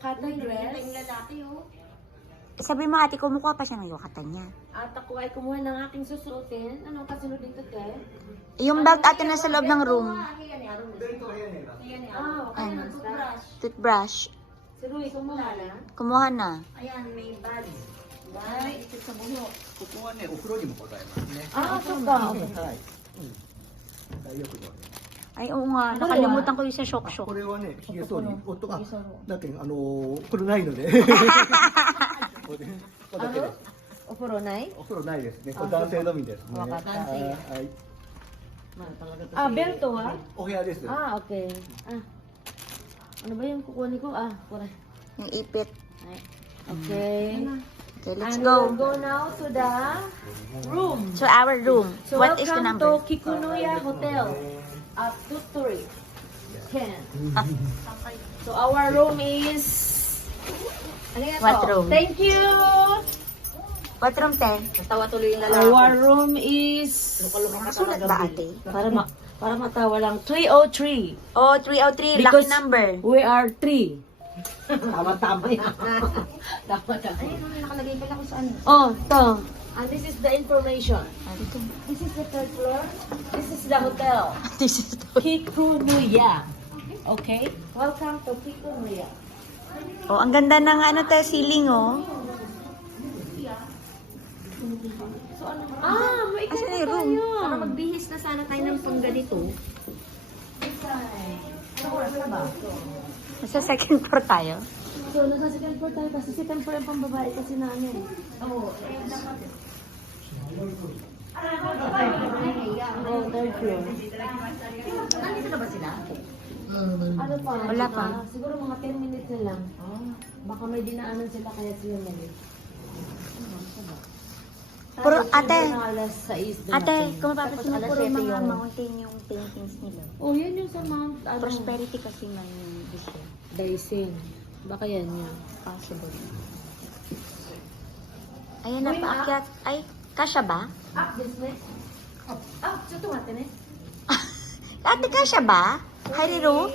yukata dress. Yung lalaki, oh. Sabi mo ate, kumukuha pa siya ng yukatan niya. At ako ay kumuha ng aking susuotin. Anong kasunod dito, te? Yung belt ate nasa loob ng room. Okay na. Toothbrush. Si Rui, kumuha na. Kumuha na. Ayan, may bags. Bye. Ito sa buhok. ここはね、お風呂にもございますね。 Ah, ito ka. はい。大浴場。 Ay, oo nga. Nakalimutan ko yung sa shock-shock. これはね、ひげ剃り、夫が、だって、これないので。これだけです。 O furonay? お風呂ないですね。これ男性のみですね。わかったはい。 Ah, belto ha? お部屋です。 Ah, okay. Ah. Ano ba yung kukunin ko? Ah, pura. Yung ipit. Okay. Okay, let's And we'll go. go now to the room. So, our room. So What is the welcome number? to Kikunoya Hotel at Tuturi 10. So our room is... Ano yan What to? room? Thank you! What room, te? Natawa tuloy yung lalaki. Our room is... Sulat ba, ate? Para matawa lang. 303. Oh, 303. Because- Lucky number. We are 3. Tama-tama yan. Tama-tama. Ay, nakalagay pala ko saan. Oh, to. And this is the information. Ah, dito. This is the third floor. This is the hotel. This is Kikunoya. Okay? Welcome to Kikunoya. Oh, ang ganda ng ano, te, ceiling, oh. Ah, may Asan ikot na yung room? tayo. Para magbihis na sana tayo ng pangganito. Nasa second floor tayo. So, nasa second floor tayo kasi second floor yung pambabae kasi namin. Oo. Oh, third floor. Nandito na ba sila? Ano pa? Wala pa. Siguro mga 10 minutes na lang. Baka may dinaanan sila kaya sila namin. Pero, ate, Alas 6 na ate, natin. kung mapapansin mo, Tapos puro alas 7 mga yung- mountain yung paintings nila. Oh, yan yung sa Mount Prosperity kasi man yung gusto. Daising. Baka yan yan. Possible. Ayan na, paakyat. Ay, kasya ba? Up this next. Up, so ito natin eh. Ate, kasya ba? Hi, Riro.